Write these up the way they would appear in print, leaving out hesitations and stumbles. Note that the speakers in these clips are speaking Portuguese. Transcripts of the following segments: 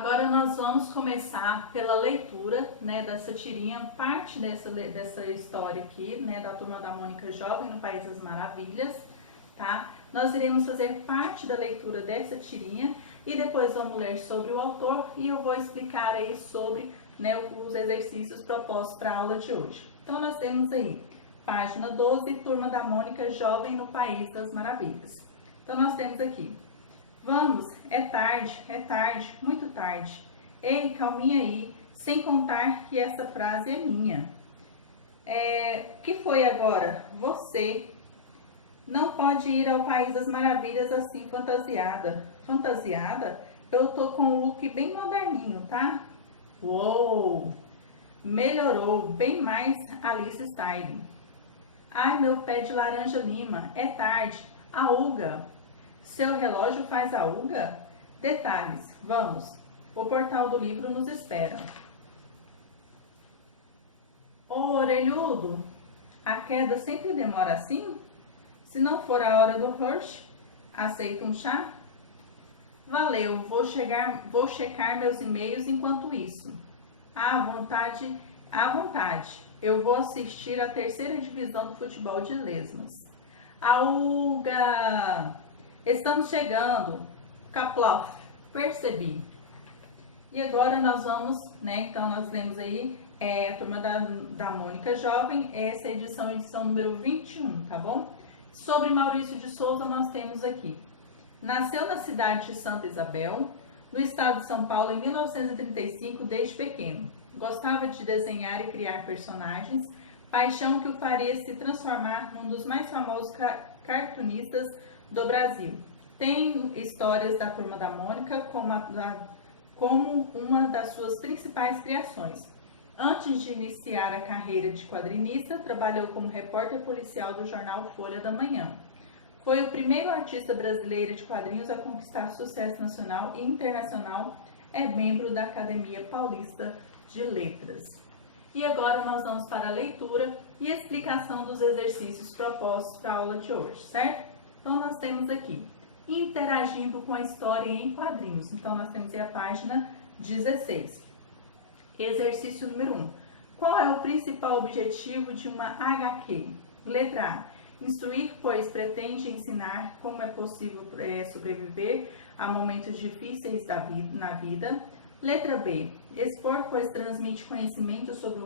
Agora nós vamos começar pela leitura, né, dessa tirinha, parte dessa história aqui, né, da Turma da Mônica Jovem no País das Maravilhas, tá? Nós iremos fazer parte da leitura dessa tirinha e depois vamos ler sobre o autor e eu vou explicar aí sobre, né, os exercícios propostos para a aula de hoje. Então nós temos aí, página 12, Turma da Mônica Jovem no País das Maravilhas. Então nós temos aqui: vamos, é tarde, muito tarde. Ei, calminha aí, sem contar que essa frase é minha. Que foi agora? Você não pode ir ao País das Maravilhas assim, fantasiada. Fantasiada? Eu tô com um look bem moderninho, tá? Uou! Melhorou, bem mais Alice Style. Ai, meu pé de laranja lima, é tarde. Auga! Seu relógio faz auga? Detalhes, vamos. O portal do livro nos espera. Ô, orelhudo, a queda sempre demora assim? Se não for a hora do rush, aceita um chá? Valeu, vou checar meus e-mails enquanto isso. À vontade, eu vou assistir a terceira divisão do futebol de lesmas. Auga! Estamos chegando. Kaplof, percebi. E agora nós vamos, né, então nós lemos aí a Turma da Mônica Jovem, essa edição número 21, tá bom? Sobre Maurício de Souza nós temos aqui: nasceu na cidade de Santa Isabel, no estado de São Paulo, em 1935, desde pequeno. Gostava de desenhar e criar personagens, paixão que o faria se transformar num dos mais famosos cartunistas do Brasil. Tem histórias da Turma da Mônica como uma das suas principais criações. Antes de iniciar a carreira de quadrinista, trabalhou como repórter policial do jornal Folha da Manhã. Foi o primeiro artista brasileiro de quadrinhos a conquistar sucesso nacional e internacional. É membro da Academia Paulista de Letras. E agora nós vamos para a leitura e explicação dos exercícios propostos para a aula de hoje, certo? Então nós temos aqui: interagindo com a história em quadrinhos. Então nós temos aí a página 16. Exercício número 1. Qual é o principal objetivo de uma HQ? Letra A: instruir, pois pretende ensinar como é possível sobreviver a momentos difíceis na vida. Letra B: expor, pois transmite conhecimento sobre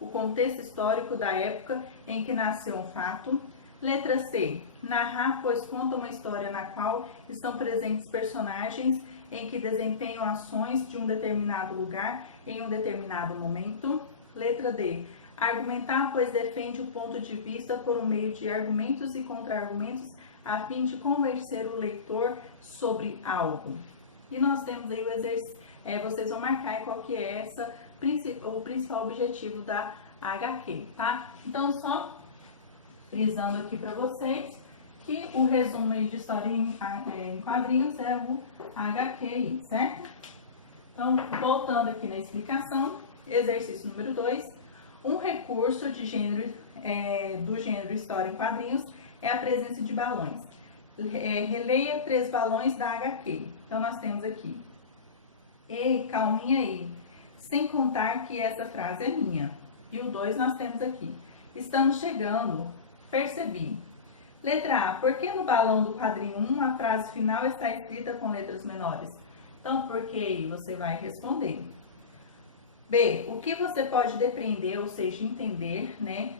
o contexto histórico da época em que nasceu um fato. Letra C: narrar, pois conta uma história na qual estão presentes personagens em que desempenham ações de um determinado lugar em um determinado momento. Letra D: argumentar, pois defende o ponto de vista por meio de argumentos e contra-argumentos a fim de convencer o leitor sobre algo. E nós temos aí o exercício, vocês vão marcar qual que é o principal objetivo da HQ, tá? Então, só frisando aqui para vocês que o resumo aí de história em quadrinhos é o HQ, certo? Então, voltando aqui na explicação, exercício número 2, um recurso de gênero, do gênero história em quadrinhos é a presença de balões. Releia 3 balões da HQ. Então, nós temos aqui: ei, calminha aí, sem contar que essa frase é minha. E o 2 nós temos aqui: estamos chegando, percebi. Letra A: por que no balão do quadrinho 1 a frase final está escrita com letras menores? Então, por que aí você vai responder. B: o que você pode depreender, ou seja, entender, né,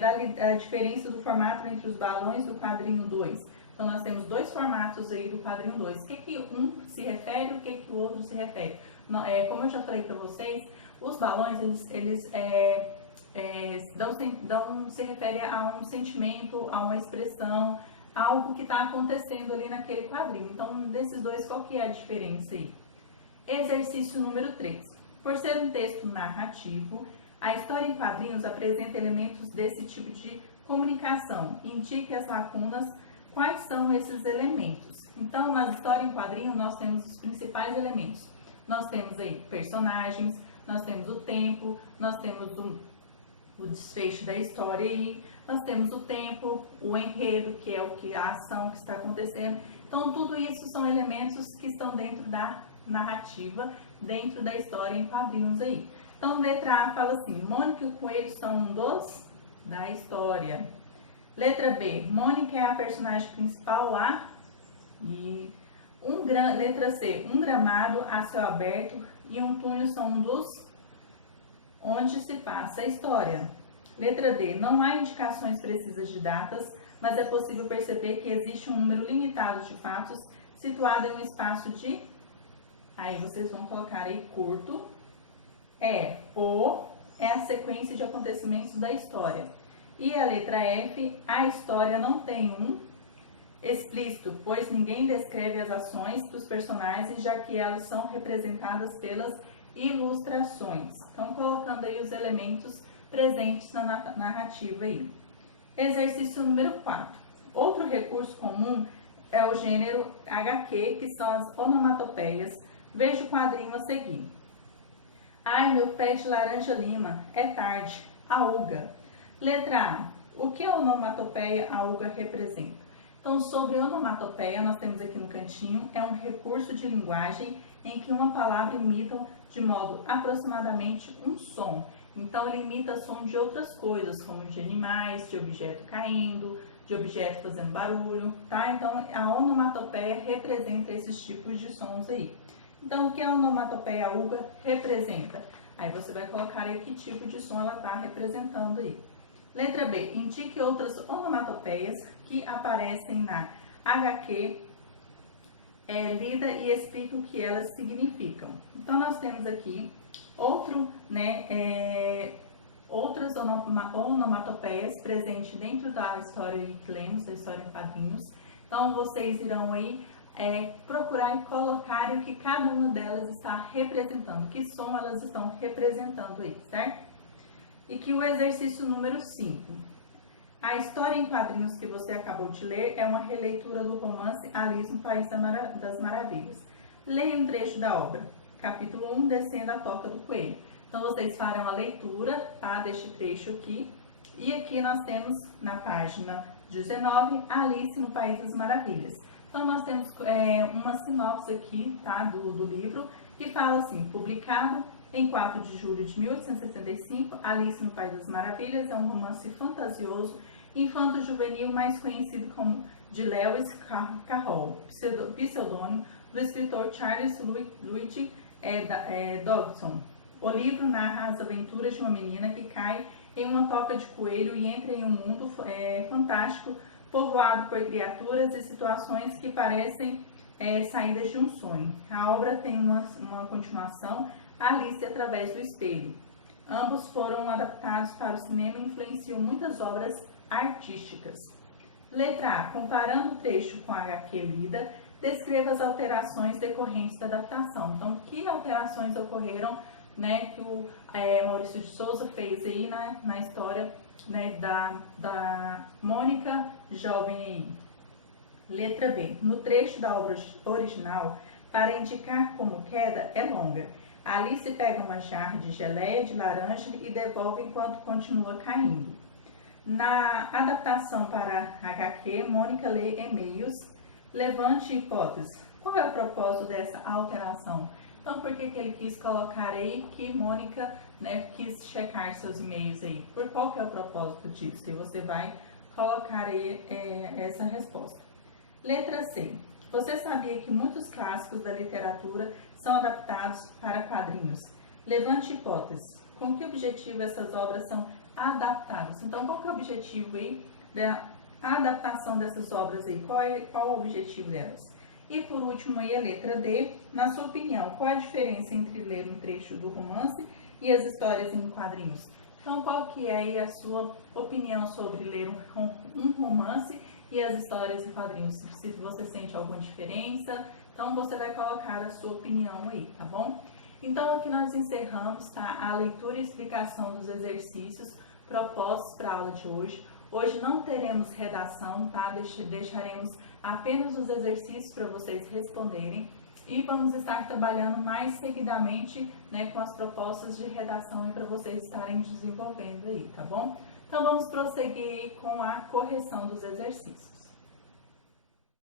da diferença do formato entre os balões do quadrinho 2? Então, nós temos 2 formatos aí do quadrinho 2. O que um se refere e o que o outro se refere? Como eu já falei para vocês, os balões, eles se refere a um sentimento, a uma expressão, algo que está acontecendo ali naquele quadrinho. Então, desses 2, qual que é a diferença aí? Exercício número 3. Por ser um texto narrativo, a história em quadrinhos apresenta elementos desse tipo de comunicação. Indique as lacunas. Quais são esses elementos? Então, na história em quadrinho, nós temos os principais elementos. Nós temos aí personagens, nós temos o tempo, nós temos o desfecho da história aí, nós temos o tempo, o enredo, que é a ação que está acontecendo. Então, tudo isso são elementos que estão dentro da narrativa dentro da história em quadrinhos aí. Então, letra A fala assim, Mônica e o Coelho são dos da história. Letra B, Mônica é a personagem principal lá. E letra C, um gramado a céu aberto e um túnel são um dos onde se passa a história. Letra D, não há indicações precisas de datas, mas é possível perceber que existe um número limitado de fatos situado em um espaço de... Aí vocês vão colocar aí curto. É a sequência de acontecimentos da história. E a letra F, a história não tem um explícito, pois ninguém descreve as ações dos personagens, já que elas são representadas pelas ilustrações. Então, colocando aí os elementos presentes na narrativa aí. Exercício número 4. Outro recurso comum é o gênero HQ, que são as onomatopeias. Veja o quadrinho a seguir. Ai, meu pé de laranja lima, é tarde, auga. Letra A. O que a onomatopeia auga representa? Então, sobre onomatopeia, nós temos aqui no cantinho, é um recurso de linguagem em que uma palavra imita de modo aproximadamente um som. Então, ele imita som de outras coisas, como de animais, de objeto caindo, de objeto fazendo barulho, tá? Então, a onomatopeia representa esses tipos de sons aí. Então, o que a onomatopeia auga representa? Aí você vai colocar aí que tipo de som ela está representando aí. Letra B. Indique outras onomatopeias que aparecem na HQ, lida e explique o que elas significam. Então, nós temos aqui outras onomatopeias presentes dentro da história que lemos, da história em quadrinhos. Então, vocês irão aí procurar e colocar o que cada uma delas está representando, que som elas estão representando aí, certo? E que o exercício número 5. A história em quadrinhos que você acabou de ler é uma releitura do romance Alice no País das Maravilhas. Leia um trecho da obra. Capítulo 1, Descendo a Toca do Coelho. Então, vocês farão a leitura, tá, deste trecho aqui. E aqui nós temos, na página 19, Alice no País das Maravilhas. Então, nós temos uma sinopse aqui, tá, do livro, que fala assim, publicado em 4 de julho de 1865, Alice no País das Maravilhas é um romance fantasioso, infanto-juvenil, mais conhecido como de Lewis Carroll, pseudônimo do escritor Charles Louis Dodgson. O livro narra as aventuras de uma menina que cai em uma toca de coelho e entra em um mundo fantástico, povoado por criaturas e situações que parecem saídas de um sonho. A obra tem uma continuação, Alice através do espelho. Ambos foram adaptados para o cinema e influenciam muitas obras artísticas. Letra A. Comparando o trecho com a HQ lida, descreva as alterações decorrentes da adaptação. Então, que alterações ocorreram, né, que o Maurício de Souza fez aí na história, né, da Mônica jovem aí. Letra B. No trecho da obra original, para indicar como queda, é longa. Alice pega uma jarra de geleia de laranja e devolve enquanto continua caindo. Na adaptação para HQ, Mônica lê e-mails. Levante hipótese. Qual é o propósito dessa alteração? Então, por que ele quis colocar aí que Mônica, né, quis checar seus e-mails aí? Por qual que é o propósito disso? E você vai colocar aí essa resposta. Letra C. Você sabia que muitos clássicos da literatura são adaptados para quadrinhos? Levante hipótese. Com que objetivo essas obras são adaptadas? Então, qual que é o objetivo aí da adaptação dessas obras aí? Qual o objetivo delas? E por último aí a letra D. Na sua opinião, qual é a diferença entre ler um trecho do romance e as histórias em quadrinhos? Então, qual que é aí a sua opinião sobre ler um romance e as histórias em quadrinhos? Se você sente alguma diferença, então você vai colocar a sua opinião aí, tá bom? Então, aqui nós encerramos, tá, a leitura e explicação dos exercícios propostos para a aula de hoje. Hoje não teremos redação, tá? Deixaremos apenas os exercícios para vocês responderem e vamos estar trabalhando mais seguidamente, né, com as propostas de redação para vocês estarem desenvolvendo aí, tá bom? Então, vamos prosseguir com a correção dos exercícios.